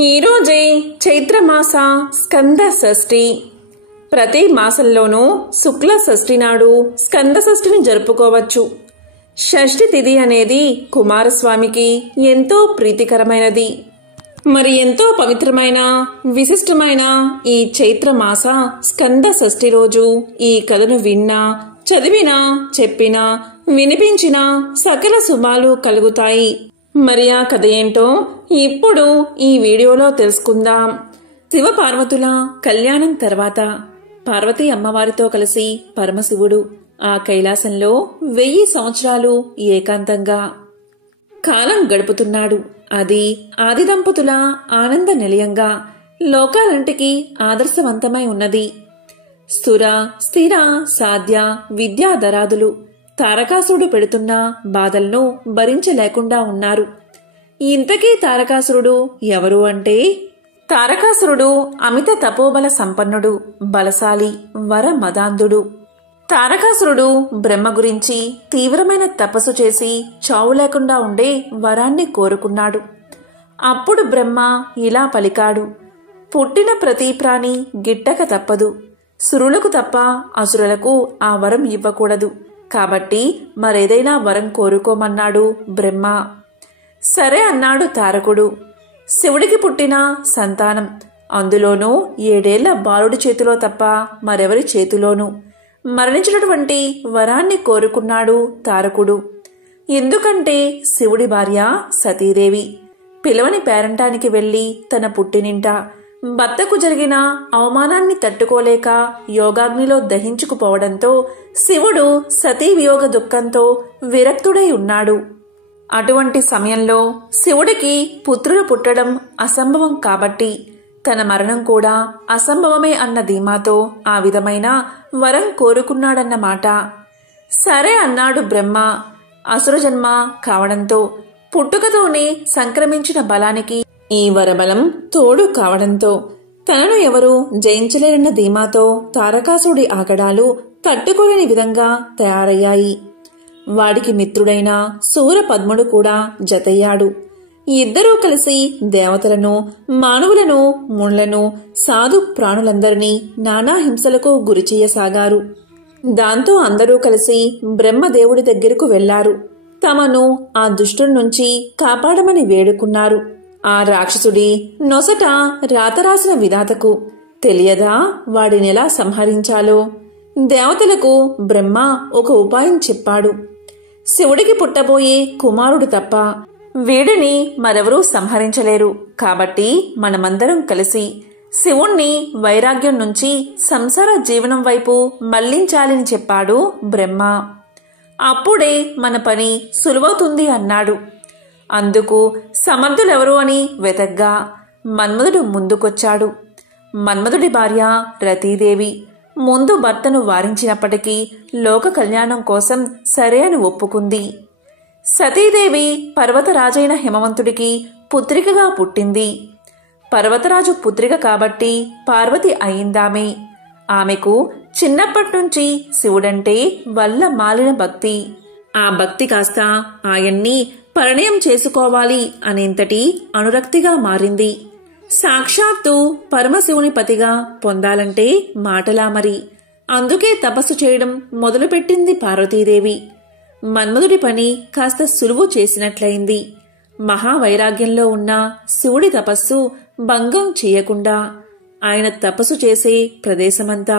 ఈరోజే చైత్రమాస స్కంద షష్ఠి. ప్రతి మాసంలోనూ శుక్ల షష్ఠి నాడు స్కంద షష్ఠిని జరుపుకోవచ్చు. షష్ఠి తిథి అనేది కుమారస్వామికి ఎంతో ప్రీతికరమైనది. మరి ఎంతో పవిత్రమైన విశిష్టమైన ఈ చైత్రమాస స్కంద షష్ఠి రోజు ఈ కథను విన్నా, చదివినా, చెప్పినా, వినిపించినా సకల శుభాలు కలుగుతాయి. మరి ఆ కథ ఏంటో ఇప్పుడు ఈ వీడియోలో తెలుసుకుందాం. శివపార్వతుల కళ్యాణం తర్వాత పార్వతీ అమ్మవారితో కలిసి పరమశివుడు ఆ కైలాసంలో 1000 సంవత్సరాలు ఏకాంతంగా కాలం గడుపుతున్నాడు. అది ఆది దంపతుల ఆనంద నిలయంగా లోకాలంటికి ఆదర్శవంతమై ఉన్నది. స్థుర స్థిర సాధ్య విద్యాధరాదులు తారకాసురుడు పెడుతున్న బాధలను భరించలేకుండా ఉన్నారు. ఇంతకీ తారకాసురుడు ఎవరు అంటే, తారకాసురుడు అమిత తపోబల సంపన్నుడు, బలశాలి, వర మదాంధుడు. తారకాసురుడు బ్రహ్మ గురించి తీవ్రమైన తపస్సు చేసి చావు లేకుండా ఉండే వరాన్ని కోరుకున్నాడు. అప్పుడు బ్రహ్మ ఇలా పలికాడు: పుట్టిన ప్రతి ప్రాణి గిట్టక తప్పదు. సురులకు తప్ప అసురులకు ఆ వరం ఇవ్వకూడదు. కాబట్టి మరేదైనా వరం కోరుకోమన్నాడు బ్రహ్మ. సరే అన్నాడు తారకుడు. శివుడికి పుట్టిన సంతానం, అందులోనూ 7 ఏళ్ల బాలుడి చేతిలో తప్ప మరెవరి చేతిలోనూ మరణించినటువంటి వరాన్ని కోరుకున్నాడు తారకుడు. ఎందుకంటే శివుడి భార్య సతీదేవి పిలవని పేరంటానికి వెళ్లి తన పుట్టినింట భర్తకు జరిగిన అవమానాన్ని తట్టుకోలేక యోగాగ్నిలో దహించుకుపోవడంతో శివుడు సతీ వియోగ దుఃఖంతో విరక్తుడై ఉన్నాడు. అటువంటి సమయంలో శివుడికి పుత్రుడు పుట్టడం అసంభవం కాబట్టి తన మరణం కూడా అసంభవమే అన్న ధీమాతో ఆ విధమైన వరం కోరుకున్నాడన్నమాట. సరే అన్నాడు బ్రహ్మ. అసురజన్మ కావడంతో పుట్టుకతోనే సంక్రమించిన బలానికి ఈ వరబలం తోడు కావడంతో తనను ఎవరూ జయించలేరన్న ధీమాతో తారకాసుడి ఆగడాలు తట్టుకోలేని విధంగా తయారయ్యాయి. వాడికి మిత్రుడైన శూరపద్ముడు కూడా జతయ్యాడు. ఇద్దరూ కలిసి దేవతలను, మానవులను, ముళ్లను, సాధు ప్రాణులందరినీ నానా హింసలకు గురిచేయసాగారు. దాంతో అందరూ కలిసి బ్రహ్మదేవుడి దగ్గరకు వెళ్లారు. తమను ఆ దుష్టుడి నుంచి కాపాడమని వేడుకున్నారు. ఆ రాక్షసుడి నొసట రాతరాసిన విధాతకు తెలియదా వాడినెలా సంహరించాలో? దేవతలకు బ్రహ్మ ఒక ఉపాయం చెప్పాడు. శివుడికి పుట్టబోయే కుమారుడు తప్ప వీడిని మరెవరూ సంహరించలేరు. కాబట్టి మనమందరం కలిసి శివుణ్ణి వైరాగ్యం నుంచి సంసార జీవనం వైపు మళ్లించాలని చెప్పాడు బ్రహ్మ. అప్పుడే మన పని సులువవుతుంది అన్నాడు. అందుకు సమర్థులెవరు అని వెతగ్గా మన్మధుడు ముందుకొచ్చాడు. మన్మధుడి భార్య రతీదేవి ముందు భర్తను వారించినప్పటికీ లోక కళ్యాణం కోసం సరే అని ఒప్పుకుంది. సతీదేవి పర్వతరాజైన హిమవంతుడికి పుత్రికగా పుట్టింది. పర్వతరాజు పుత్రిక కాబట్టి పార్వతి అయిందామే. ఆమెకు చిన్నప్పట్నుంచి శివుడంటే వల్ల మాలిన భక్తి. ఆ భక్తి కాస్త ఆయన్ని పరిణయం చేసుకోవాలి అనేంతటి అనురక్తిగా మారింది. సాక్షాత్తు పరమశివుని పతిగా పొందాలంటే మాటలా మరి. అందుకే తపస్సు చేయడం మొదలుపెట్టింది పార్వతీదేవి. మన్మధుడి పని కాస్త సులువు చేసినట్లయింది. మహావైరాగ్యంలో ఉన్న శివుడి తపస్సు భంగం చేయకుండా ఆయన తపస్సు చేసే ప్రదేశమంతా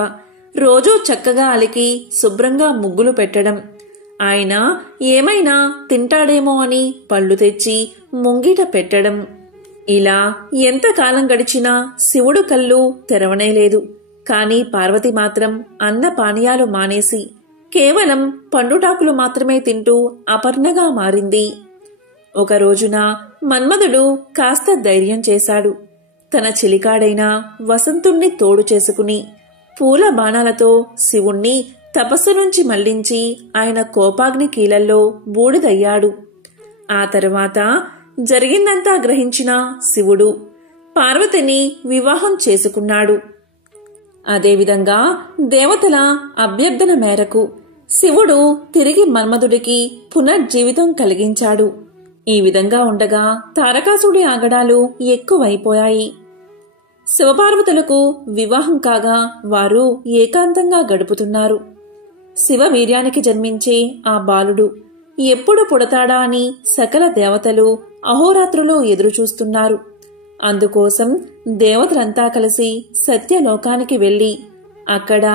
రోజూ చక్కగా అలికి శుభ్రంగా ముగ్గులు పెట్టడం, ఆయన ఏమైనా తింటాడేమో అని పళ్ళు తెచ్చి ముంగిట పెట్టడం. ఇలా ఎంతకాలం గడిచినా శివుడు కళ్ళు తెరవనేలేదు. కాని పార్వతి మాత్రం అన్న పానీయాలు మానేసి కేవలం పండుటాకులు మాత్రమే తింటూ అపర్ణగా మారింది. ఒక రోజున మన్మధుడు కాస్త ధైర్యం చేశాడు. తన చిలికాడైన వసంతుణ్ణి తోడు చేసుకుని పూల బాణాలతో శివుణ్ణి తపస్సు నుంచి మళ్లించి ఆయన కోపాగ్ని కీలల్లో బూడిదయ్యాడు. ఆ తరువాత జరిగిందంతా గ్రహించిన శివుడు పార్వతిని వివాహం చేసుకున్నాడు. అదేవిధంగా దేవతల అభ్యర్థన మేరకు శివుడు తిరిగి మన్మధుడికి పునర్జీవితం కలిగించాడు. ఈ విధంగా ఉండగా తారకాసుడి ఆగడాలు ఎక్కువైపోయాయి. శివపార్వతులకు వివాహం కాగా వారు ఏకాంతంగా గడుపుతున్నారు. శివ వీర్యానికి జన్మించే ఆ బాలుడు ఎప్పుడు పుడతాడా అని సకల దేవతలు అహోరాత్రులు ఎదురుచూస్తున్నారు. అందుకోసం దేవతలంతా కలిసి సత్యలోకానికి వెళ్లి అక్కడ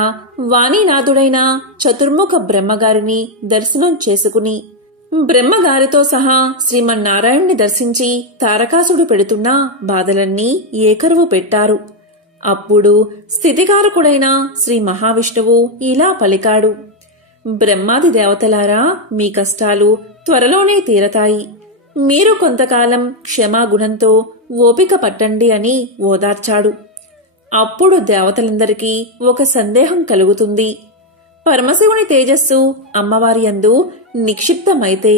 వాణీనాథుడైన చతుర్ముఖ బ్రహ్మగారిని దర్శనం చేసుకుని బ్రహ్మగారితో సహా శ్రీమన్నారాయణ్ణి దర్శించి తారకాసుడు పెడుతున్న బాధలన్నీ ఏకరువు పెట్టారు. అప్పుడు స్థితికారకుడైన శ్రీ మహావిష్ణువు ఇలా పలికాడు: బ్రహ్మాది దేవతలారా, మీ కష్టాలు త్వరలోనే తీరతాయి. మీరు కొంతకాలం క్షమాగుణంతో ఓపిక పట్టండి అని ఓదార్చాడు. అప్పుడు దేవతలందరికీ ఒక సందేహం కలుగుతుంది. పరమశివుని తేజస్సు అమ్మవారి యందు నిక్షిప్తమైతే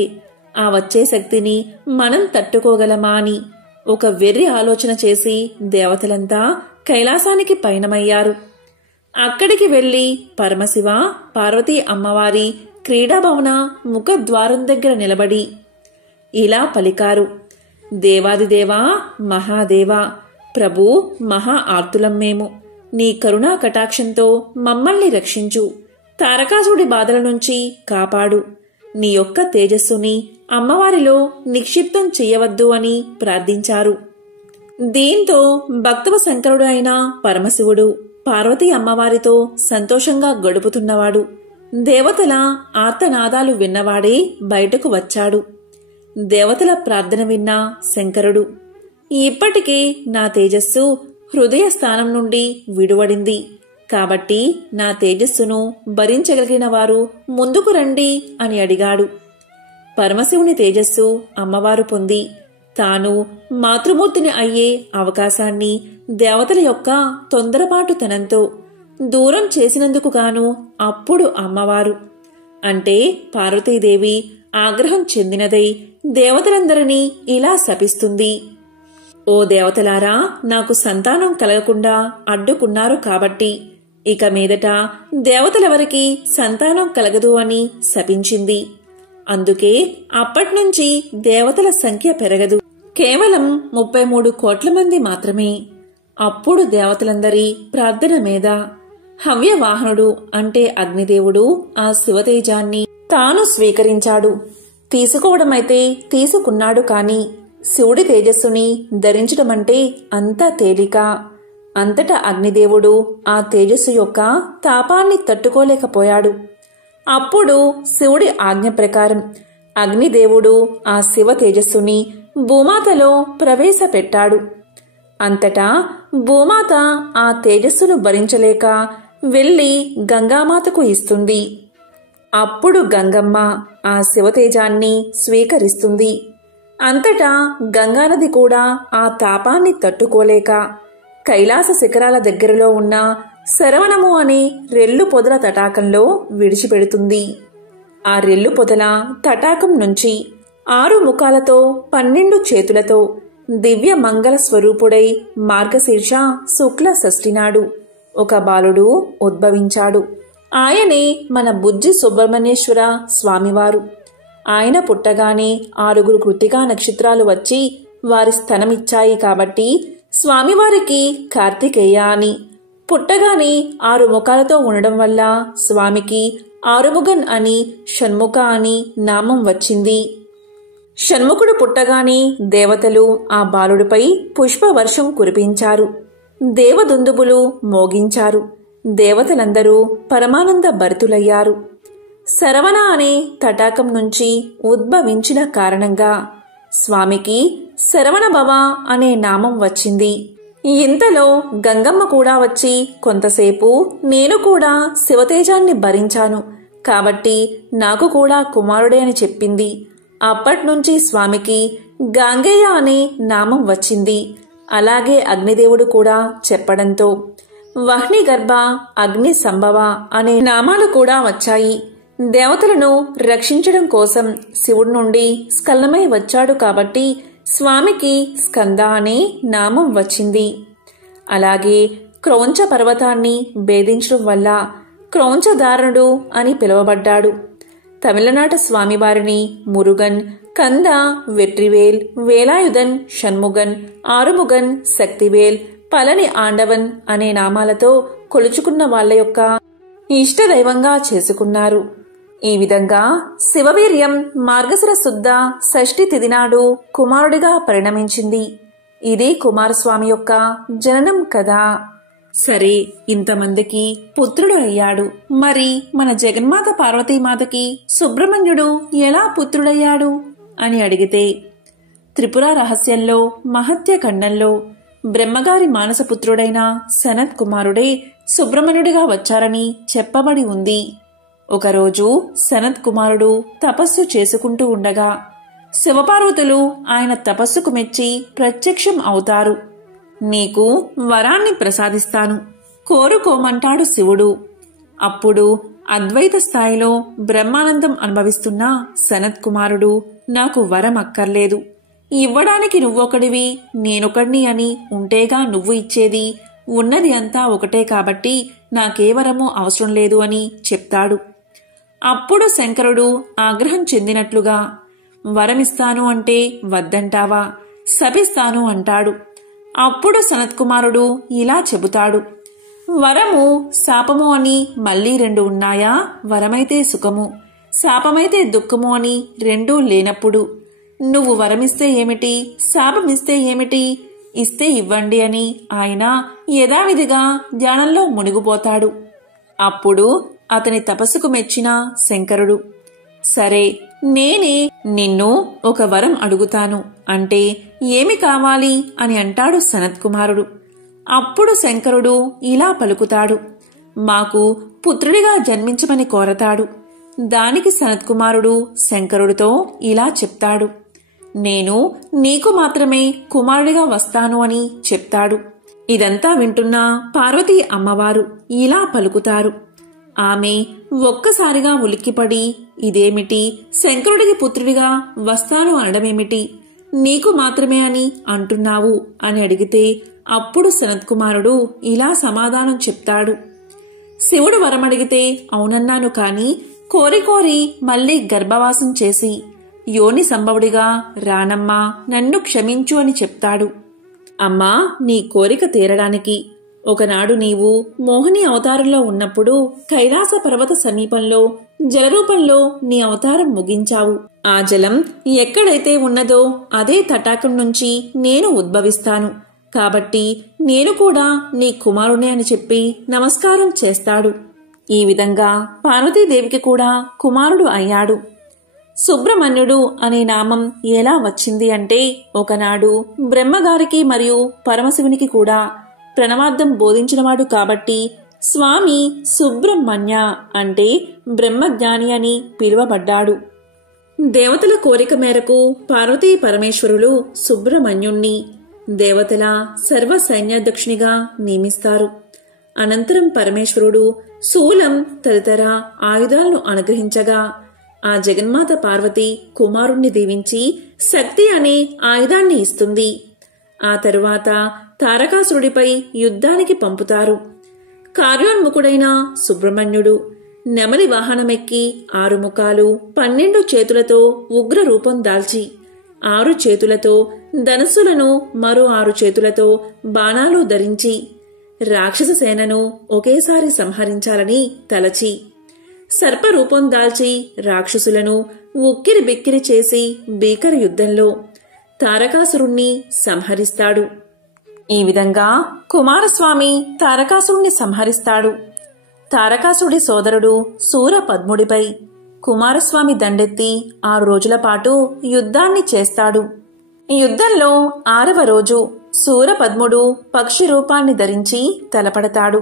ఆ వచ్చే శక్తిని మనం తట్టుకోగలమా అని ఒక వెర్రి ఆలోచన చేసి దేవతలంతా కైలాసానికి పయనమయ్యారు. అక్కడికి వెళ్లి పరమశివ పార్వతీ అమ్మవారి క్రీడాభవన ముఖద్వారం దగ్గర నిలబడి ఇలా పలికారు: దేవాదిదేవా, మహాదేవా, ప్రభు, మహా ఆర్తులం మేము. నీ కరుణా కటాక్షంతో మమ్మల్ని రక్షించు. తారకాసుడి బాధల నుంచి కాపాడు. నీ యొక్క తేజస్సుని అమ్మవారిలో నిక్షిప్తం చెయ్యవద్దు అని ప్రార్థించారు. దీంతో భక్తవ శంకరుడు అయిన పరమశివుడు పార్వతీ అమ్మవారితో సంతోషంగా గడుపుతున్నవాడు. దేవతల ఆర్తనాదాలు విన్నవాడే బయటకు వచ్చాడు. దేవతల ప్రార్థన విన్న శంకరుడు, ఇప్పటికే నా తేజస్సు హృదయ స్థానం నుండి విడువడింది కాబట్టి నా తేజస్సును భరించగలిగిన వారు ముందుకు రండి అని అడిగాడు. పరమశివుని తేజస్సు అమ్మవారు పొంది తాను మాతృమూర్తిని అయ్యే అవకాశాన్ని దేవతల యొక్క తొందరపాటుతనంతో దూరం చేసినందుకు గాను అప్పుడు అమ్మవారు అంటే పార్వతీదేవి ఆగ్రహం చెందినదై దేవతలందరినీ ఇలా శపిస్తుంది: ఓ దేవతలారా, నాకు సంతానం కలగకుండా అడ్డుకున్నారు కాబట్టి ఇక మీదట దేవతలెవరికి సంతానం కలగదు అని శపించింది. అందుకే అప్పట్నుంచి దేవతల సంఖ్య పెరగదు, కేవలం 33 కోట్ల మంది మాత్రమే. అప్పుడు దేవతలందరి ప్రార్థన మీద హవ్యవాహనుడు అంటే అగ్నిదేవుడు ఆ శివతేజాన్ని తాను స్వీకరించాడు. తీసుకోవడమైతే తీసుకున్నాడు కాని శివుడి తేజస్సుని ధరించడమంటే అంత తేలిక. అంతటా అగ్నిదేవుడు ఆ తేజస్సు యొక్క తాపాన్ని తట్టుకోలేకపోయాడు. అప్పుడు శివుడి ఆజ్ఞ ప్రకారం అగ్నిదేవుడు ఆ శివ తేజస్సుని భూమాతలో ప్రవేశపెట్టాడు. అంతటా భూమాత ఆ తేజస్సును భరించలేక వెళ్లి గంగామాతకు ఇస్తుంది. అప్పుడు గంగమ్మ ఆ శివతేజాన్ని స్వీకరిస్తుంది. అంతటా గంగానది కూడా ఆ తాపాన్ని తట్టుకోలేక కైలాస శిఖరాల దగ్గరలో ఉన్న శరవణము అనే రెల్లు పొదల తటాకంలో విడిచిపెడుతుంది. ఆ రెల్లు పొదల తటాకం నుంచి 6 ముఖాలతో 12 చేతులతో దివ్య మంగళ స్వరూపుడై మార్గశీర్ష శుక్ల షష్ఠి నాడు ఒక బాలుడు ఉద్భవించాడు. ఆయనే మన బుజ్జి సుబ్రహ్మణ్యేశ్వర స్వామివారు. ఆయన పుట్టగానే 6 కృత్తికా నక్షత్రాలు వచ్చి వారి స్థనమిచ్చాయి కాబట్టి స్వామివారికి కార్తికేయ అని, పుట్టగానే 6 ముఖాలతో ఉండడం వల్ల స్వామికి ఆరుముగన్ అని, షణ్ముఖ అని నామం వచ్చింది. షణ్ముఖుడు పుట్టగానే దేవతలు ఆ బాలుడిపై పుష్పవర్షం కురిపించారు. దేవదుందుబులు మోగించారు. దేవతలందరూ పరమానంద భరితులయ్యారు. శరవణ అనే తటాకం నుంచి ఉద్భవించిన కారణంగా స్వామికి శరవణభవ అనే నామం వచ్చింది. ఇంతలో గంగమ్మ కూడా వచ్చి కొంతసేపు నేను కూడా శివతేజాన్ని భరించాను కాబట్టి నాకు కూడా కుమారుడే అని చెప్పింది. అప్పట్నుంచి స్వామికి గాంగేయ అనే నామం వచ్చింది. అలాగే అగ్నిదేవుడు కూడా చెప్పడంతో వహ్ని గర్భ, అగ్ని సంభవ అనే నామాలు కూడా వచ్చాయి. దేవతలను రక్షించడం కోసం శివుడి నుండి స్కలనమై వచ్చాడు కాబట్టి స్వామికి స్కంద అనే నామం వచ్చింది. అలాగే క్రౌంచ పర్వతాన్ని భేదించడం వల్ల క్రౌంచధారణుడు అని పిలువబడ్డాడు. తమిళనాట స్వామివారిని మురుగన్, కంద, వెట్రివేల్, వేలాయుధన్, షణ్ముగన్, ఆరుముగన్, శక్తివేల్, పళని ఆండవన్ అనే నామాలతో కొలుచుకున్న వాళ్ల యొక్క ఇష్టదైవంగా చేసుకున్నారు. ఈ విధంగా శివవీర్యం మార్గశిర శుద్ధ షష్ఠి తిథి నాడు కుమారుడిగా పరిణమించింది. ఇది కుమారస్వామి యొక్క జననం కదా. సరే, ఇంతమందికి పుత్రుడు అయ్యాడు. మరి మన జగన్మాత పార్వతీమాతకి సుబ్రహ్మణ్యుడు ఎలా పుత్రుడయ్యాడు అని అడిగితే, త్రిపుర రహస్యంలో మహత్య ఖండంలో బ్రహ్మగారి మానసపుత్రుడైన సనత్ కుమారుడే సుబ్రహ్మణ్యుడిగా వచ్చారని చెప్పబడి ఉంది. ఒకరోజు సనత్ కుమారుడు తపస్సు చేసుకుంటూ ఉండగా శివపార్వతులు ఆయన తపస్సుకు మెచ్చి ప్రత్యక్షం అవుతారు. నీకు వరాన్ని ప్రసాదిస్తాను, కోరుకోమంటాడు శివుడు. అప్పుడు అద్వైత స్థాయిలో బ్రహ్మానందం అనుభవిస్తున్న సనత్ కుమారుడు, నాకు వరం అక్కర్లేదు, ఇవ్వడానికి నువ్వొకడివి నేనొకడిని అని ఉంటేగా నువ్వు ఇచ్చేది, ఉన్నది అంతా ఒకటే కాబట్టి నాకే వరమూ అవసరం లేదు అని చెప్తాడు. అప్పుడు శంకరుడు ఆగ్రహం చెందినట్లుగా, వరమిస్తాను అంటే వద్దంటావా, శపిస్తాను అంటాడు. అప్పుడు సనత్కుమారుడు ఇలా చెబుతాడు, వరము శాపము అని మళ్ళీ రెండు ఉన్నాయా? వరమైతే సుఖము, శాపమైతే దుఃఖము అని రెండూ లేనప్పుడు నువ్వు వరమిస్తే ఏమిటి, శాపమిస్తే ఏమిటి, ఇస్తే ఇవ్వండి అని ఆయన యథావిధిగా ధ్యానంలో మునిగిపోతాడు. అప్పుడు అతని తపస్సుకు మెచ్చిన శంకరుడు, సరే నేనే నిన్ను ఒక వరం అడుగుతాను అంటే ఏమి కావాలి అని అంటాడు సనత్కుమారుడు. అప్పుడు శంకరుడు ఇలా పలుకుతాడు, మాకు పుత్రుడిగా జన్మించమని కోరతాడు. దానికి సనత్కుమారుడు శంకరుడితో ఇలా చెప్తాడు, నేను నీకు మాత్రమే కుమారుడిగా వస్తాను అని చెప్తాడు. ఇదంతా వింటున్న పార్వతీ అమ్మవారు ఇలా పలుకుతారు. ఆమె ఒక్కసారిగా ఉలిక్కిపడి, ఇదేమిటి, శంకరుడికి పుత్రుడిగా వస్తాను అనడమేమిటి, నీకు మాత్రమే అని అంటున్నావు అని అడిగితే అప్పుడు సనత్కుమారుడు ఇలా సమాధానం చెప్తాడు, శివుడు వరమడిగితే అవునన్నాను కాని కోరి కోరి మళ్లీ గర్భవాసం చేసి యోని సంభవుడిగా రానమ్మా, నన్ను క్షమించు అని చెప్తాడు. అమ్మా, నీ కోరిక తీరడానికి ఒకనాడు నీవు మోహిని అవతారంలో ఉన్నప్పుడు కైలాస పర్వత సమీపంలో జలరూపంలో నీ అవతారం ముగించావు. ఆ జలం ఎక్కడైతే ఉన్నదో అదే తటాకం నుంచి నేను ఉద్భవిస్తాను. కాబట్టి నేను కూడా నీ కుమారునే అని చెప్పి నమస్కారం చేస్తాడు. ఈ విధంగా పార్వతీదేవికి కూడా కుమారుడు అయ్యాడు. సుబ్రహ్మణ్యుడు అనే నామం ఎలా వచ్చింది అంటే, ఒకనాడు బ్రహ్మగారికి మరియు పరమశివునికి కూడా ప్రణవార్థం బోధించినవాడు కాబట్టి స్వామి సుబ్రహ్మణ్య అంటే బ్రహ్మజ్ఞాని అని పిలువబడ్డాడు. దేవతల కోరిక మేరకు పార్వతీ పరమేశ్వరులు సుబ్రహ్మణ్యుణ్ణి దేవతల సర్వ సైన్యాధ్యక్షునిగా నియమిస్తారు. అనంతరం పరమేశ్వరుడు శూలం తదితర ఆయుధాలను అనుగ్రహించగా ఆ జగన్మాత పార్వతి కుమారుణ్ణి దీవించి శక్తి అనే ఆయుధాన్ని ఇస్తుంది. ఆ తరువాత తారకాసురుడిపై యుద్ధానికి పంపుతారు. కార్యోన్ముఖుడైన సుబ్రహ్మణ్యుడు నెమలి వాహనమెక్కి 6 ముఖాలు 12 చేతులతో ఉగ్ర రూపం దాల్చి 6 చేతులతో ధనస్సులను మరో 6 చేతులతో బాణాలు ధరించి రాక్షస సేనను ఒకేసారి సంహరించాలని తలచి సర్పరూపం దాల్చి రాక్షసులను ఉక్కిరి బిక్కిరి చేసి భీకర యుద్ధంలో తారకాసురుణ్ణి సంహరిస్తాడు. ఈ విధంగా కుమారస్వామి తారకాసురుణ్ణి సంహరిస్తాడు. తారకాసుడి సోదరుడు శూరపద్ముడిపై కుమారస్వామి దండెత్తి 6 రోజుల పాటు యుద్ధాన్ని చేస్తాడు. ఈ యుద్ధంలో 6వ రోజు శూరపద్ముడు పక్షి రూపాన్ని ధరించి తలపడతాడు.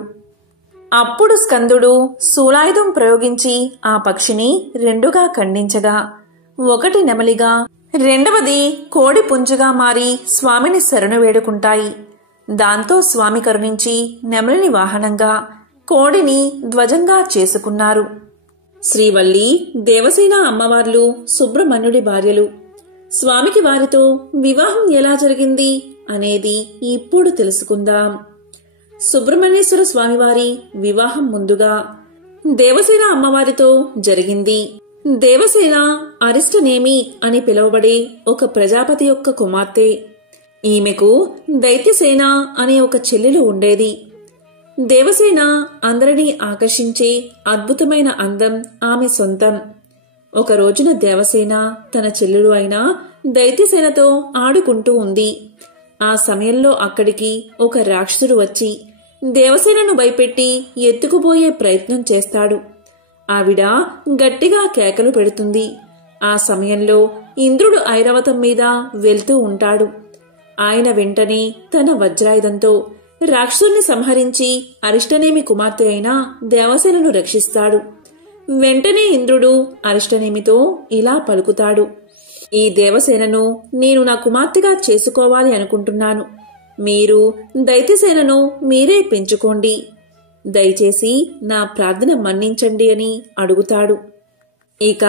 అప్పుడు స్కందుడు శూలాయుధం ప్రయోగించి ఆ పక్షిని 2గా ఖండించగా, ఒకటి నెమలిగా, రెండవది కోడి పుంజుగా మారి స్వామిని శరణు వేడుకుంటాయి. దాంతో స్వామి కరుణించి నెమలిని వాహనంగా, కోడిని ధ్వజంగా చేసుకున్నారు. శ్రీవల్లి, దేవసేన అమ్మవార్లు సుబ్రహ్మణ్యుడి భార్యలు. స్వామికి వారితో వివాహం ఎలా జరిగింది అనేది ఇప్పుడు తెలుసుకుందాం. సుబ్రహ్మణ్యేశ్వర స్వామివారి వివాహం ముందుగా దేవసేన అమ్మవారితో జరిగింది. దేవసేన అరిష్టనేమి అని పిలువబడే ఒక ప్రజాపతి యొక్క కుమార్తె. ఈమెకు దైత్యసేన అనే ఒక చెల్లెలు ఉండేది. దేవసేన అందరినీ ఆకర్షించే అద్భుతమైన అందం ఆమె సొంతం. ఒక రోజున దేవసేన తన చెల్లెలు అయిన దైత్యసేనతో ఆడుకుంటూ ఉంది. ఆ సమయంలో అక్కడికి ఒక రాక్షసుడు వచ్చి దేవసేనను భయపెట్టి ఎత్తుకుపోయే ప్రయత్నం చేస్తాడు. ఆవిడ గట్టిగా కేకలు పెడుతుంది. ఆ సమయంలో ఇంద్రుడు ఐరావతం మీద వెళ్తూ ఉంటాడు. ఆయన వెంటనే తన వజ్రాయుధంతో రాక్షసుని సంహరించి అరిష్టనేమి కుమార్తె అయిన దేవసేనను రక్షిస్తాడు. వెంటనే ఇంద్రుడు అరిష్టనేమితో ఇలా పలుకుతాడు, ఈ దేవసేనను నేను నా కుమార్తెగా చేసుకోవాలి అనుకుంటున్నాను. మీరు దైత్యసేనను మీరే పెంచుకోండి. దయచేసి నా ప్రార్థన మన్నించండి అని అడుగుతాడు. ఇక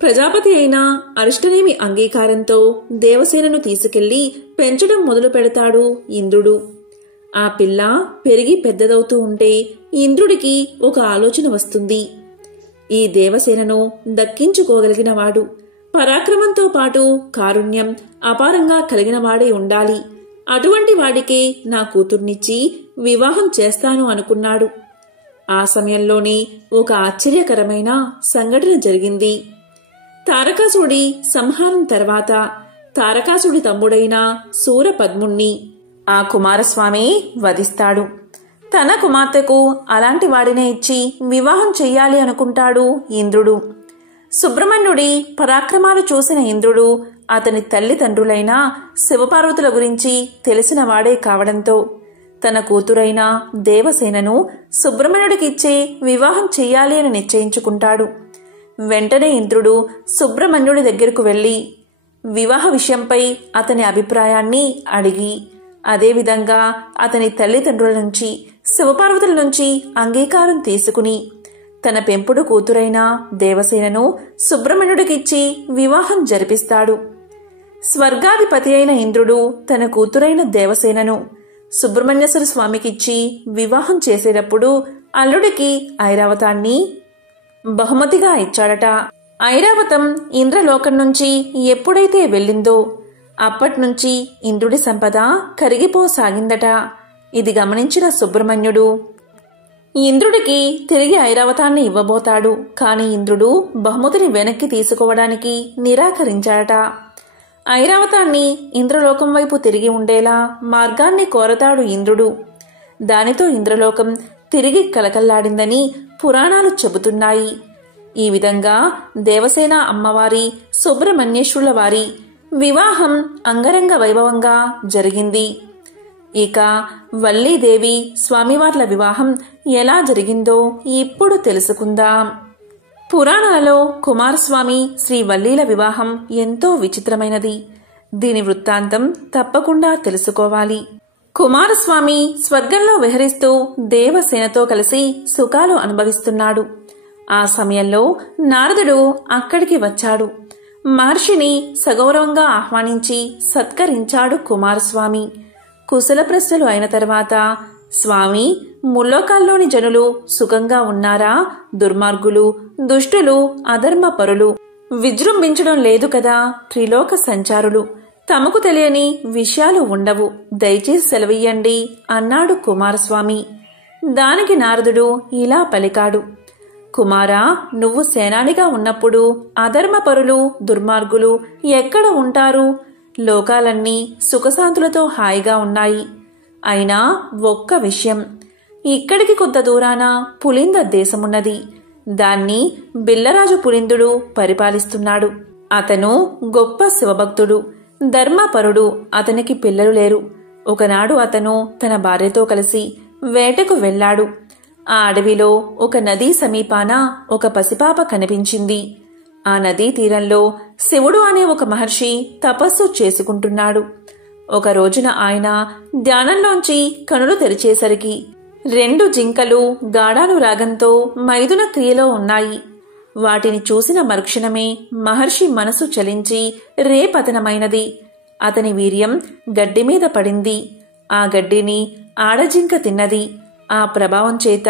ప్రజాపతి అయిన అరిష్టనేమి అంగీకారంతో దేవసేనను తీసుకెళ్లి పెంచడం మొదలు పెడతాడు ఇంద్రుడు. ఆ పిల్ల పెరిగి పెద్దదవుతూ ఉంటే ఇంద్రుడికి ఒక ఆలోచన వస్తుంది. ఈ దేవసేనను దక్కించుకోగలిగినవాడు, పరాక్రమంతో పాటు కారుణ్యం అపారంగా కలిగినవాడే ఉండాలి. అటువంటి వాడికే నా కూతుర్నిచ్చి వివాహం చేస్తాను అనుకున్నాడు. ఆ సమయంలోనే ఒక ఆశ్చర్యకరమైన సంఘటన జరిగింది. తారకాసుడి సంహారం తర్వాత తారకాసుడి తమ్ముడైన శూరపద్ముణ్ణి ఆ కుమారస్వామి వధిస్తాడు. తన కుమార్తెకు అలాంటి వాడినే ఇచ్చి వివాహం చెయ్యాలి అనుకుంటాడు ఇంద్రుడు. సుబ్రహ్మణ్యుడి పరాక్రమాలు చూసిన ఇంద్రుడు అతని తల్లిదండ్రులైన శివపార్వతుల గురించి తెలిసిన వాడే కావడంతో తన కూతురైన దేవసేనను సుబ్రహ్మణ్యుడికిచ్చే వివాహం చెయ్యాలి అని నిశ్చయించుకుంటాడు. వెంటనే ఇంద్రుడు సుబ్రహ్మణ్యుడి దగ్గరకు వెళ్లి వివాహ విషయంపై అతని అభిప్రాయాన్ని అడిగి అదేవిధంగా అతని తల్లిదండ్రుల నుంచి శివపార్వతుల నుంచి అంగీకారం తీసుకుని తన పెంపుడు కూతురైన దేవసేనను సుబ్రహ్మణ్యుడికిచ్చి వివాహం జరిపిస్తాడు. స్వర్గాధిపతి అయిన ఇంద్రుడు తన కూతురైన దేవసేనను సుబ్రహ్మణ్యేశ్వర స్వామికిచ్చి వివాహం చేసేటప్పుడు అల్లుడికి ఐరావతాన్ని బహుమతిగా ఇచ్చాడట. ఐరావతం ఇంద్రలోకం నుంచి ఎప్పుడైతే వెళ్ళిందో అప్పట్నుంచి ఇంద్రుడి సంపద కరిగిపోసాగిందట. ఇది గమనించిన సుబ్రహ్మణ్యుడు ఇంద్రుడికి తిరిగి ఐరావతాన్ని ఇవ్వబోతాడు. కాని ఇంద్రుడు బహుమతిని వెనక్కి తీసుకోవడానికి నిరాకరించాడట. ఐరావతాన్ని ఇంద్రలోకం వైపు తిరిగి ఉండేలా మార్గాన్ని కోరతాడు ఇంద్రుడు. దానితో ఇంద్రలోకం తిరిగి కలకల్లాడిందని పురాణాలు చెబుతున్నాయి. ఈ విధంగా దేవసేన అమ్మవారి సుబ్రహ్మణ్యేశ్వరుల వారి వివాహం అంగరంగ వైభవంగా జరిగింది. ఇక వల్లీదేవి స్వామివార్ల వివాహం ఎలా జరిగిందో ఇప్పుడు తెలుసుకుందాం. పురాణాలలో కుమారస్వామి శ్రీ వల్లీల వివాహం ఎంతో విచిత్రమైనది. దీని వృత్తాంతం తప్పకుండా తెలుసుకోవాలి. కుమారస్వామి స్వర్గంలో విహరిస్తూ దేవసేనతో కలిసి సుఖాలు అనుభవిస్తున్నాడు. ఆ సమయంలో నారదుడు అక్కడికి వచ్చాడు. మహర్షిని సగౌరవంగా ఆహ్వానించి సత్కరించాడు కుమారస్వామి. కుశల ప్రశ్నలు అయిన తర్వాత, స్వామి, ముల్లోకాల్లోని జనులు సుఖంగా ఉన్నారా? దుర్మార్గులు, దుష్టులు, అధర్మ పరులు విజృంభించడం లేదు కదా? త్రిలోక సంచారులు, తమకు తెలియని విషయాలు ఉండవు, దయచేసి సెలవియ్యండి అన్నాడు కుమారస్వామి. దానికి నారదుడు ఇలా పలికాడు, కుమారా, నువ్వు సేనానిగా ఉన్నప్పుడు అధర్మపరులు, దుర్మార్గులు ఎక్కడ ఉంటారు? లోకాలన్నీ సుఖశాంతులతో హాయిగా ఉన్నాయి. అయినా ఒక్క విషయం, ఇక్కడికి కొంత దూరాన పులింద దేశమున్నది. దాన్ని బిల్లరాజు పులిందుడు పరిపాలిస్తున్నాడు. అతను గొప్ప శివభక్తుడు, ధర్మపరుడు. అతనికి పిల్లలు లేరు. ఒకనాడు అతను తన భార్యతో కలిసి వేటకు వెళ్లాడు. ఆ అడవిలో ఒక నదీ సమీపాన ఒక పసిపాప కనిపించింది. ఆ నదీ తీరంలో శివుడు అనే ఒక మహర్షి తపస్సు చేసుకుంటున్నాడు. ఒక రోజున ఆయన ధ్యానంలోంచి కనులు తెరిచేసరికి 2 జింకలు గాఢానురాగంతో మైథున క్రియలో ఉన్నాయి. వాటిని చూసిన మరుక్షణమే మహర్షి మనసు చలించి రేపతనమైనది. అతని వీర్యం గడ్డి మీద పడింది. ఆ గడ్డిని ఆడజింక తిన్నది. ఆ ప్రభావం చేత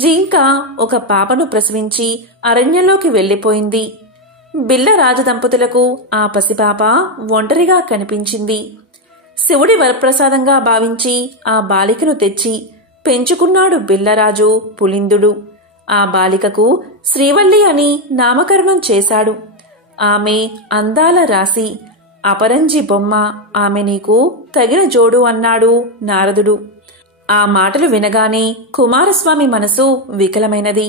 జింక ఒక పాపను ప్రసవించి అరణ్యంలోకి వెళ్లిపోయింది. బిళ్ళ రాజదంపతులకు ఆ పసిపాప ఒంటరిగా కనిపించింది. శివుడి వరప్రసాదంగా భావించి ఆ బాలికను తెచ్చి పెంచుకున్నాడు బిళ్ళరాజు పులిందుడు. ఆ బాలికకు శ్రీవల్లి అని నామకరణం చేశాడు. ఆమె అందాల రాశి, అపరంజి బొమ్మ, ఆమె నీకు తగిన జోడు అన్నాడు నారదుడు. ఆ మాటలు వినగానే కుమారస్వామి మనసు వికలమైనది.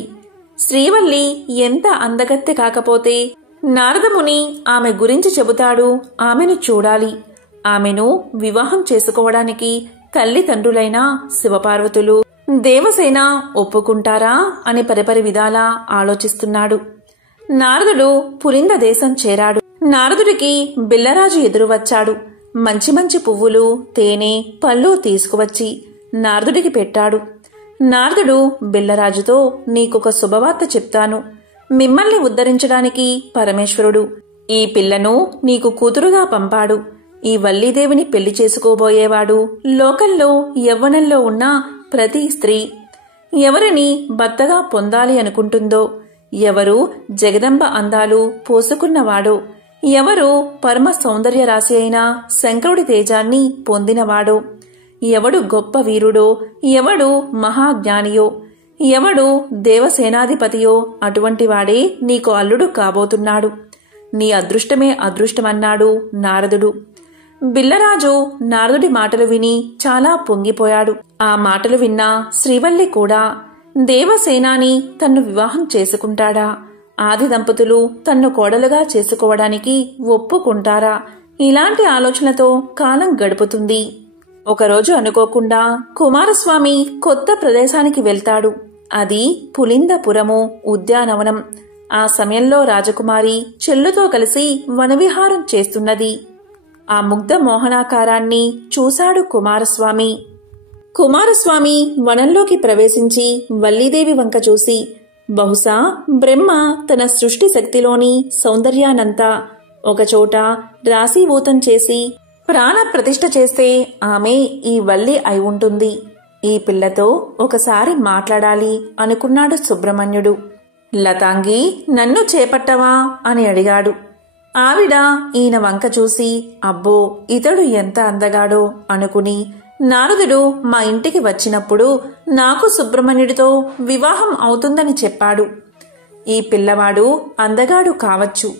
శ్రీవల్లి ఎంత అందగత్తె కాకపోతే నారదముని ఆమె గురించి చెబుతాడు. ఆమెను చూడాలి. ఆమెను వివాహం చేసుకోవడానికి తల్లిదండ్రులైన శివపార్వతులు, దేవసేన ఒప్పుకుంటారా అని పరిపరి విధాలా ఆలోచిస్తున్నాడు. నారదుడు పులింద దేశం చేరాడు. నారదుడికి బిళ్ళరాజు ఎదురు వచ్చాడు. మంచి మంచి పువ్వులు, తేనె, పళ్ళు తీసుకువచ్చి నారదుడికి పెట్టాడు. నారదుడు బిళ్ళరాజుతో, నీకొక శుభవార్త చెప్తాను. మిమ్మల్ని ఉద్ధరించడానికి పరమేశ్వరుడు ఈ పిల్లను నీకు కూతురుగా పంపాడు. ఈ వల్లీదేవిని పెళ్లి చేసుకోబోయేవాడు లోకంలో యవ్వనంలో ఉన్న ప్రతి స్త్రీ ఎవరిని భర్తగా పొందాలి అనుకుంటుందో, ఎవరు జగదంబ అందాలు పోసుకున్నవాడో, ఎవరు పరమ సౌందర్య రాశి అయిన శంకరుడి తేజాన్ని పొందినవాడో, ఎవడు గొప్ప వీరుడో, ఎవడు మహాజ్ఞానియో, ఎవడు దేవసేనాధిపతియో అటువంటి వాడే నీకు అల్లుడు కాబోతున్నాడు. నీ అదృష్టమే అదృష్టమన్నాడు నారదుడు. బిళ్ళరాజు నారదుడి మాటలు విని చాలా పొంగిపోయాడు. ఆ మాటలు విన్న శ్రీవల్లి కూడా దేవసేనాని తన్ను వివాహం చేసుకుంటాడా, ఆది దంపతులు తన్ను కోడలుగా చేసుకోవడానికి ఒప్పుకుంటారా, ఇలాంటి ఆలోచనలతో కాలం గడుపుతుంది. ఒకరోజు అనుకోకుండా కుమారస్వామి కొత్త ప్రదేశానికి వెళ్తాడు. అది పులిందపురము ఉద్యానవనం. ఆ సమయంలో రాజకుమారి చెల్లుతో కలిసి వనవిహారం చేస్తున్నది. ఆ ముగ్ధ మోహనాకారాన్ని చూశాడు కుమారస్వామి. కుమారస్వామి వనంలోకి ప్రవేశించి వల్లీదేవి వంక చూసి, బహుశా బ్రహ్మ తన సృష్టి శక్తిలోని సౌందర్యానంతా ఒకచోట రాశీభూతం చేసి ప్రాణ ప్రతిష్ఠ చేస్తే ఆమె ఈ వల్లి అయి ఉంటుంది. ఈ పిల్లతో ఒకసారి మాట్లాడాలి అనుకున్నాడు సుబ్రహ్మణ్యుడు. లతాంగి, నన్ను చేపట్టవా అని అడిగాడు. ఆవిడ ఈయన వంక చూసి, అబ్బో ఇతడు ఎంత అందగాడో అనుకుని, నారదుడు మా ఇంటికి వచ్చినప్పుడు నాకు సుబ్రహ్మణ్యుడితో వివాహం అవుతుందని చెప్పాడు. ఈ పిల్లవాడు అందగాడు కావచ్చు,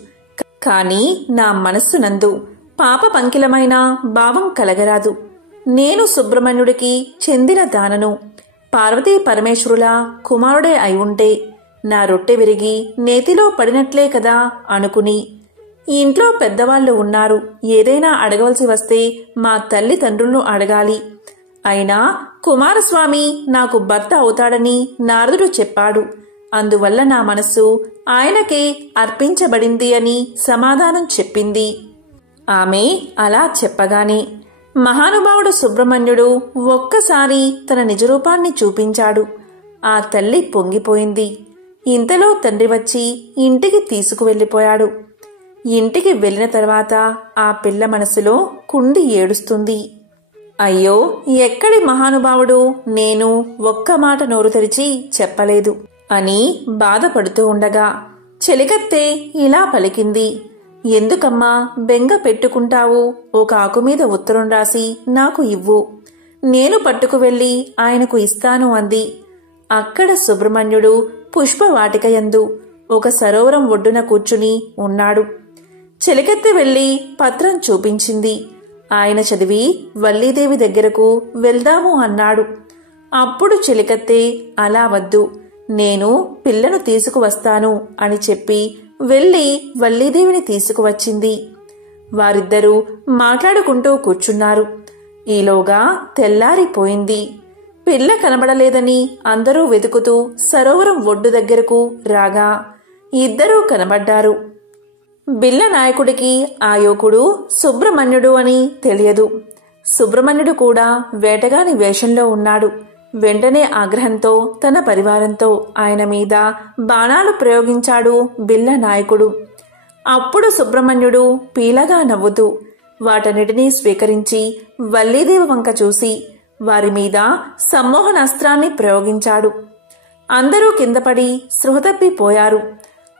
కాని నా మనస్సునందు పాప పంకిలమైన భావం కలగరాదు. నేను సుబ్రహ్మణ్యుడికి చెందిన దానను. పార్వతీ పరమేశ్వరుల కుమారుడే అయి ఉంటే నా రొట్టె విరిగి నేతిలో పడినట్లే కదా అనుకుని, ఇంట్లో పెద్దవాళ్లు ఉన్నారు, ఏదైనా అడగవలసి వస్తే మా తల్లిదండ్రులను అడగాలి. అయినా కుమారస్వామి నాకు భర్త అవుతాడని నారదుడు చెప్పాడు. అందువల్ల నా మనస్సు ఆయనకే అర్పించబడింది అని సమాధానం చెప్పింది. ఆమె అలా చెప్పగానే మహానుభావుడు సుబ్రహ్మణ్యుడు ఒక్కసారి తన నిజరూపాన్ని చూపించాడు. ఆ తల్లి పొంగిపోయింది. ఇంతలో తండ్రి వచ్చి ఇంటికి తీసుకువెళ్లిపోయాడు. ఇంటికి వెళ్లిన తర్వాత ఆ పిల్ల మనసులో కుండి ఏడుస్తుంది. అయ్యో, ఎక్కడి మహానుభావుడు, నేను ఒక్క మాట నోరు తెరిచి చెప్పలేదు అని బాధపడుతూ ఉండగా చెలికత్తె ఇలా పలికింది. ఎందుకమ్మా బెంగ పెట్టుకుంటావు? ఒక ఆకు మీద ఉత్తరం రాసి నాకు ఇవ్వు, నేను పట్టుకు వెళ్లి ఆయనకు ఇస్తాను అంది. అక్కడ సుబ్రహ్మణ్యుడు పుష్పవాటికయందు ఒక సరోవరం ఒడ్డున కూర్చుని ఉన్నాడు. చెలికెత్తి వెళ్లి పత్రం చూపించింది. ఆయన చదివి వల్లీదేవి దగ్గరకు వెళ్దాము అన్నాడు. అప్పుడు చెలికత్తె, అలా వద్దు, నేను పిల్లను తీసుకువస్తాను అని చెప్పి వెళ్లి వల్లీదేవిని తీసుకువచ్చింది. వారిద్దరూ మాట్లాడుకుంటూ కూర్చున్నారు. ఈలోగా తెల్లారిపోయింది. పిల్ల కనబడలేదని అందరూ వెతుకుతూ సరోవరం ఒడ్డు దగ్గరకు రాగా ఇద్దరూ కనబడ్డారు. బిళ్ళ నాయకుడికి ఆ యువకుడు సుబ్రహ్మణ్యుడు అని తెలియదు. సుబ్రహ్మణ్యుడు కూడా వేటగాని వేషంలో ఉన్నాడు. వెంటనే ఆగ్రహంతో తన పరివారంతో ఆయన మీద బాణాలు ప్రయోగించాడు బిళ్ళ నాయకుడు. అప్పుడు సుబ్రహ్మణ్యుడు పీలగా నవ్వుతూ వాటన్నిటినీ స్వీకరించి వల్లీదేవి వంక చూసి వారి మీద సమ్మోహనాస్త్రాన్ని ప్రయోగించాడు. అందరూ కిందపడి స్పృహ తప్పిపోయారు.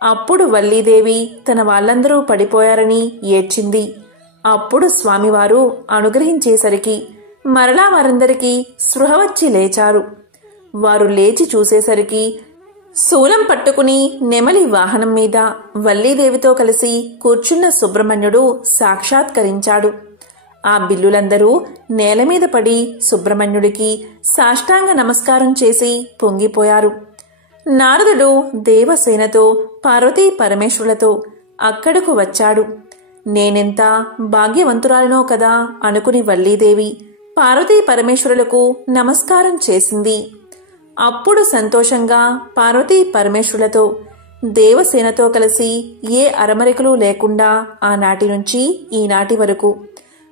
అప్పుడు వల్లీదేవి తన వాళ్ళందరూ పడిపోయారని ఏడ్చింది. అప్పుడు స్వామివారు అనుగ్రహించేసరికి మరలా వారందరికీ స్పృహ వచ్చి లేచారు. వారు లేచి చూసేసరికి శూలం పట్టుకుని నెమలి వాహనం మీద వల్లీదేవితో కలిసి కూర్చున్న సుబ్రహ్మణ్యుడు సాక్షాత్కరించాడు. ఆ బిల్లులందరూ నేలమీద పడి సుబ్రహ్మణ్యుడికి సాష్టాంగ నమస్కారం చేసి పొంగిపోయారు. నారదుడు దేవసేనతో పార్వతీ పరమేశ్వరులతో అక్కడకు వచ్చాడు. నేనెంత భాగ్యవంతురాలినో కదా అనుకుని వల్లీదేవి పార్వతీ పరమేశ్వరులకు నమస్కారం చేసింది. అప్పుడు సంతోషంగా పార్వతీ పరమేశ్వరులతో దేవసేనతో కలిసి ఏ అరమరికలు లేకుండా ఆనాటి నుంచి ఈనాటి వరకు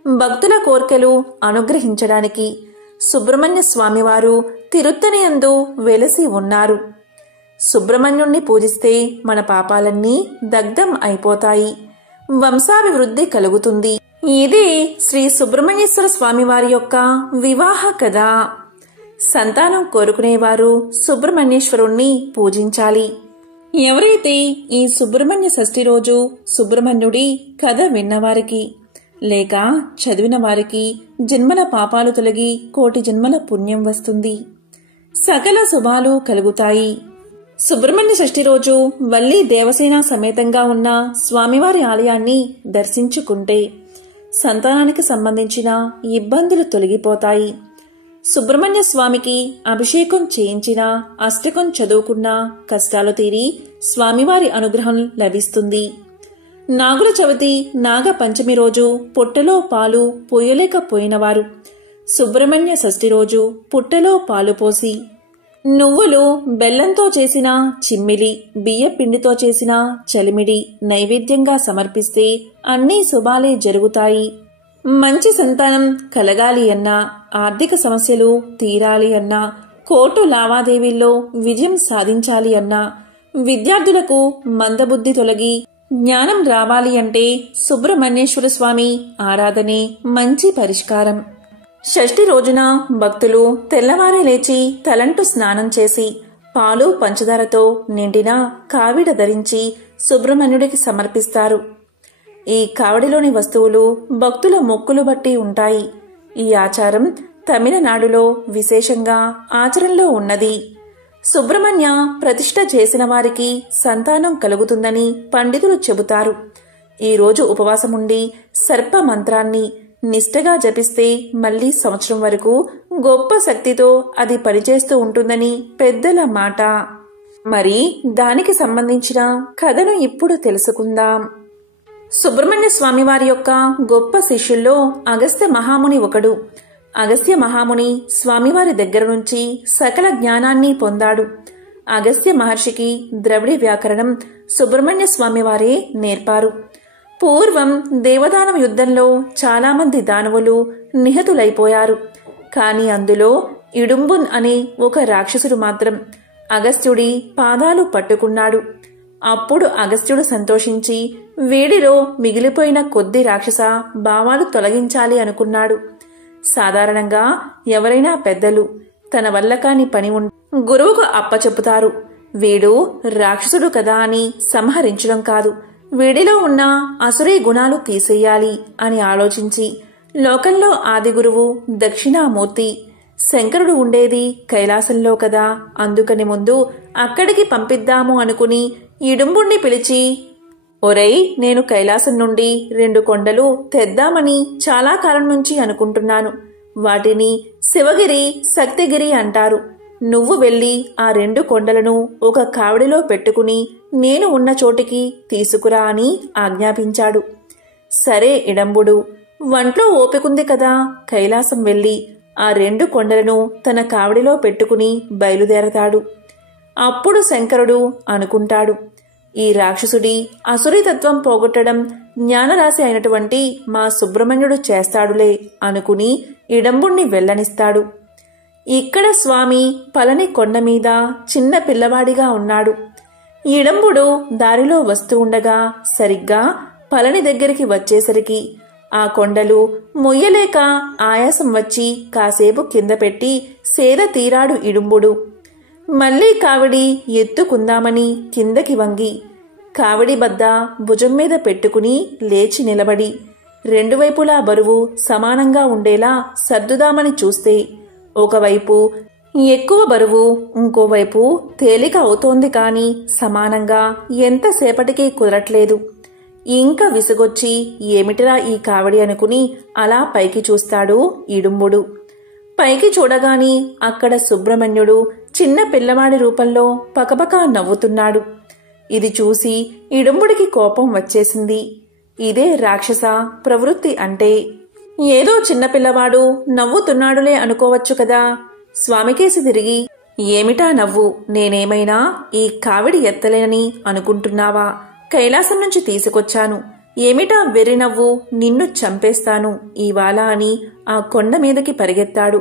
భక్తుల కోర్కెలు అనుగ్రహించడానికి సుబ్రహ్మణ్య స్వామివారు తిరుత్తనియందు వెలసి ఉన్నారు. సుబ్రహ్మణ్యుణ్ణి పూజిస్తే మన పాపాలన్నీ దగ్ధం అయిపోతాయి, వంశాభివృద్ధి కలుగుతుంది. ఇది శ్రీ సుబ్రహ్మణ్యేశ్వర స్వామివారి యొక్క వివాహ కథ. సంతానం కోరుకునేవారు సుబ్రహ్మణ్యేశ్వరుణ్ణి పూజించాలి. ఎవరైతే ఈ సుబ్రహ్మణ్య షష్ఠి రోజు సుబ్రహ్మణ్యుడి కథ విన్నవారికి లేక చదివిన వారికి జన్మల పాపాలు తొలగి కోటి జన్మల పుణ్యం వస్తుంది, సకల శుభాలు కలుగుతాయి. సుబ్రహ్మణ్య షష్ఠి రోజు వల్లి దేవసేన సమేతంగా ఉన్న స్వామివారి ఆలయాన్ని దర్శించుకుంటే సంతానానికి సంబంధించిన ఇబ్బందులు తొలగిపోతాయి. సుబ్రహ్మణ్య స్వామికి అభిషేకం చేయించిన, అష్టకం చదువుకున్న కష్టాలు తీరి స్వామివారి అనుగ్రహం లభిస్తుంది. నాగుల చవితి నాగ పంచమి రోజు పుట్టలో పాలు పోయలేకపోయినవారు సుబ్రహ్మణ్య షష్ఠి రోజు పుట్టలో పాలు పోసి నువ్వులు బెల్లంతో చేసిన చిమ్మిలి, బియ్య పిండితో చేసిన చలిమిడి నైవేద్యంగా సమర్పిస్తే అన్ని శుభాలే జరుగుతాయి. మంచి సంతానం కలగాలి అన్నా, ఆర్థిక సమస్యలు తీరాలి అన్నా, కోర్టు లావాదేవీల్లో విజయం సాధించాలి అన్నా, విద్యార్థులకు మందబుద్ధి తొలగి జ్ఞానం రావాలి అంటే సుబ్రహ్మణ్యేశ్వర స్వామి ఆరాధనే మంచి పరిష్కారం. షష్ఠి రోజున భక్తులు తెల్లవారే లేచి తలంటు స్నానం చేసి పాలు పంచదారతో నిండిన కావిడ ధరించి సుబ్రహ్మణ్యుడికి సమర్పిస్తారు. ఈ కావడిలోని వస్తువులు భక్తుల మొక్కులు బట్టి ఉంటాయి. ఈ ఆచారం తమిళనాడులో విశేషంగా ఆచరణలో ఉన్నది. సుబ్రహ్మణ్య ప్రతిష్ఠ చేసిన వారికి సంతానం కలుగుతుందని పండితులు చెబుతారు. ఈ రోజు ఉపవాసముండి సర్ప మంత్రాన్ని నిష్ఠగా జపిస్తే మళ్లీ సంవత్సరం వరకు గొప్ప శక్తితో అది పనిచేస్తూ ఉంటుందని పెద్దల మాట. మరి దానికి సంబంధించిన కథను ఇప్పుడు తెలుసుకుందాం. సుబ్రహ్మణ్య స్వామివారి యొక్క గొప్ప శిష్యుల్లో అగస్త్య మహాముని ఒకడు. అగస్త్య మహాముని స్వామివారి దగ్గర నుంచి సకల జ్ఞానాన్ని పొందాడు. అగస్త్య మహర్షికి ద్రవిడ వ్యాకరణం సుబ్రహ్మణ్య స్వామివారే నేర్పారు. పూర్వం దేవదానవ యుద్ధంలో చాలామంది దానవులు నిహతులైపోయారు. కాని అందులో ఇడుంబున్ అనే ఒక రాక్షసుడు మాత్రం అగస్త్యుడి పాదాలు పట్టుకున్నాడు. అప్పుడు అగస్త్యుడు సంతోషించి వేడిలో మిగిలిపోయిన కొద్ది రాక్షస భావాలు తొలగించాలి అనుకున్నాడు. సాధారణంగా ఎవరైనా పెద్దలు తన వల్ల కాని పని గురువుకు అప్పచెప్పుతారు. వీడు రాక్షసుడు కదా అని సంహరించడం కాదు, వీడిలో ఉన్న అసురీ గుణాలు తీసేయాలి అని ఆలోచించి లోకంలో ఆది గురువు దక్షిణామూర్తి శంకరుడు ఉండేది కైలాసంలో కదా, అందుకని ముందు అక్కడికి పంపిద్దాము అనుకుని ఇడుంబుణ్ణి పిలిచి, ఒరేయ్, నేను కైలాసం నుండి 2 కొండలు తెద్దామని చాలా కాలం నుంచి అనుకుంటున్నాను. వాటిని శివగిరి, శక్తిగిరి అంటారు. నువ్వు వెళ్లి ఆ 2 కొండలను ఒక కావిడిలో పెట్టుకుని నేను ఉన్న చోటికి తీసుకురా అని ఆజ్ఞాపించాడు. సరే ఇడంబుడు వంట్లో ఓపికంది కదా, కైలాసం వెళ్లి ఆ 2 కొండలను తన కావిడిలో పెట్టుకుని బయలుదేరతాడు. అప్పుడు శంకరుడు అనుకుంటాడు, ఈ రాక్షసుడి అసురీతత్వం పోగొట్టడం జ్ఞానరాశి అయినటువంటి మా సుబ్రహ్మణ్యుడు చేస్తాడులే అనుకుని ఇడంబుణ్ణి వెళ్లనిస్తాడు. ఇక్కడ స్వామి పళని కొండ మీద చిన్న పిల్లవాడిగా ఉన్నాడు. ఇడంబుడు దారిలో వస్తూ ఉండగా సరిగ్గా పళని దగ్గరికి వచ్చేసరికి ఆ కొండలు మొయ్యలేక ఆయాసం వచ్చి కాసేపు కింద పెట్టి సేద తీరాడు ఇడుంబుడు. మళ్లీ కావిడి ఎత్తుకుందామని కిందకి వంగి కావిడి బద్ద భుజం మీద పెట్టుకుని లేచి నిలబడి 2 వైపులా బరువు సమానంగా ఉండేలా సర్దుదామని చూస్తే ఒకవైపు ఎక్కువ బరువు, ఇంకోవైపు తేలిక అవుతోంది కాని సమానంగా ఎంతసేపటికి కుదరట్లేదు. ఇంకా విసుగొచ్చి ఏమిటిరా ఈ కావిడి అనుకుని అలా పైకి చూస్తాడు ఇడుంబుడు. పైకి చూడగాని అక్కడ సుబ్రహ్మణ్యుడు చిన్న పిల్లవాడి రూపంలో పకపకా నవ్వుతున్నాడు. ఇది చూసి ఇడుంబుడికి కోపం వచ్చేసింది. ఇదే రాక్షస ప్రవృత్తి అంటే. ఏదో చిన్నపిల్లవాడు నవ్వుతున్నాడులే అనుకోవచ్చు కదా. స్వామికేసి తిరిగి, ఏమిటా నవ్వు? నేనేమైనా ఈ కావిడి ఎత్తలేనని అనుకుంటున్నావా? కైలాసం నుంచి తీసుకొచ్చాను. ఏమిటా వెర్రి నవ్వు? నిన్ను చంపేస్తాను ఇవాళ అని ఆ కొండ మీదకి పరిగెత్తాడు.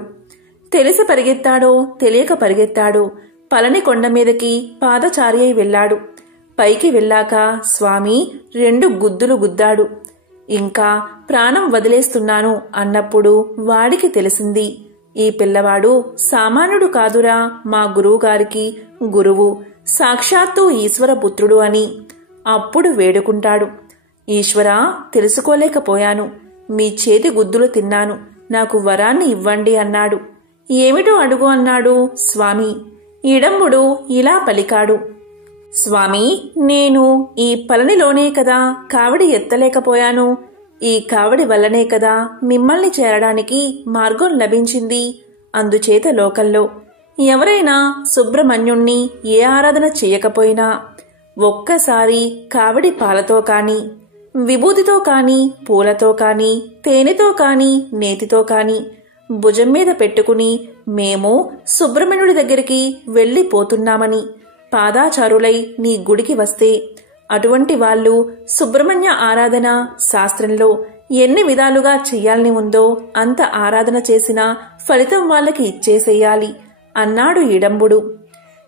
తెలిసి పరిగెత్తాడో తెలియక పరిగెత్తాడో పళని కొండ మీదకి పాదచారి అయి వెళ్లాడు. పైకి వెళ్ళాక స్వామి 2 గుద్దులు గుద్దాడు. ఇంకా ప్రాణం వదిలేస్తున్నాను అన్నప్పుడు వాడికి తెలిసింది, ఈ పిల్లవాడు సామాన్యుడు కాదురా, మా గురువుగారికి గురువు, సాక్షాత్తు ఈశ్వరపుత్రుడు అని. అప్పుడు వేడుకుంటాడు, ఈశ్వరా, తెలుసుకోలేకపోయాను. మీ చేతి గుద్దులు తిన్నాను. నాకు వరాన్ని ఇవ్వండి అన్నాడు. ఏమిటో అడుగు అన్నాడు స్వామి. ఇడంబుడు ఇలా పలికాడు, స్వామి, నేను ఈ పళనిలోనే కదా కావిడి ఎత్తలేకపోయాను. ఈ కావిడి వల్లనే కదా మిమ్మల్ని చేరడానికి మార్గం లభించింది. అందుచేత లోకంలో ఎవరైనా సుబ్రహ్మణ్యుణ్ణి ఏ ఆరాధన చేయకపోయినా ఒక్కసారి కావిడి పాలతో కాని, విభూతితో కాని, పూలతో కాని, తేనెతో కాని, నేతితో కాని భుజం మీద పెట్టుకుని మేము సుబ్రహ్మణ్యుడి దగ్గరికి వెళ్ళిపోతున్నామని పాదాచారులై నీ గుడికి వస్తే అటువంటి వాళ్ళు సుబ్రహ్మణ్య ఆరాధన శాస్త్రంలో ఎన్ని విధాలుగా చెయ్యాలని ఉందో అంత ఆరాధన చేసినా ఫలితం వాళ్ళకి ఇచ్చేసేయాలి అన్నాడు ఇడంబుడు.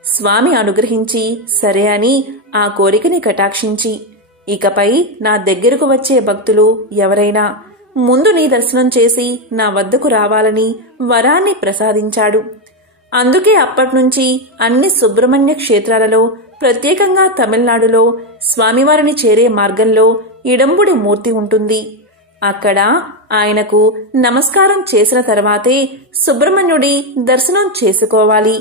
స్వామి అనుగ్రహించి సరే అని ఆ కోరికని కటాక్షించి, ఇకపై నా దగ్గరకు వచ్చే భక్తులు ఎవరైనా ముందు నీ దర్శనం చేసి నా వద్దకు రావాలని వరాన్ని ప్రసాదించాడు. అందుకే అప్పట్నుంచి అన్ని సుబ్రహ్మణ్య క్షేత్రాలలో, ప్రత్యేకంగా తమిళనాడులో స్వామివారిని చేరే మార్గంలో ఇడంబుడి మూర్తి ఉంటుంది. అక్కడ ఆయనకు నమస్కారం చేసిన తర్వాతే సుబ్రహ్మణ్యుడి దర్శనం చేసుకోవాలి.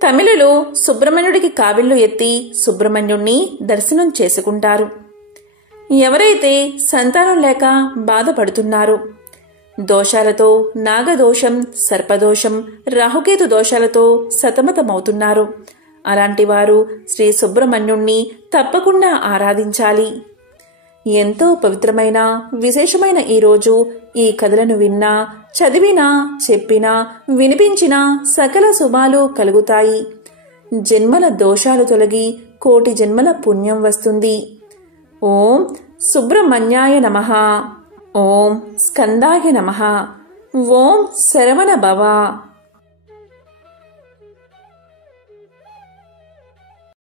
తమిళులు సుబ్రహ్మణ్యుడికి కావిళ్లు ఎత్తి సుబ్రహ్మణ్యుణ్ణి దర్శనం చేసుకుంటారు. ఎవరైతే సంతానం లేక బాధపడుతున్నారో, దోషాలతో నాగదోషం, సర్పదోషం, రాహుకేతు దోషాలతో సతమతమవుతున్నారు, అలాంటి వారు శ్రీ సుబ్రహ్మణ్యుణ్ణి తప్పకుండా ఆరాధించాలి. ఎంతో పవిత్రమైన విశేషమైన ఈరోజు ఈ కథలను విన్నా, చదివినా, చెప్పినా, వినిపించినా సకల శుభాలు కలుగుతాయి. జన్మల దోషాలు తొలగి కోటి జన్మల పుణ్యం వస్తుంది. ఓం సుబ్రహ్మణ్యాయ నమః. ఓం స్కందాయ నమః. ఓం శరవణ భవ.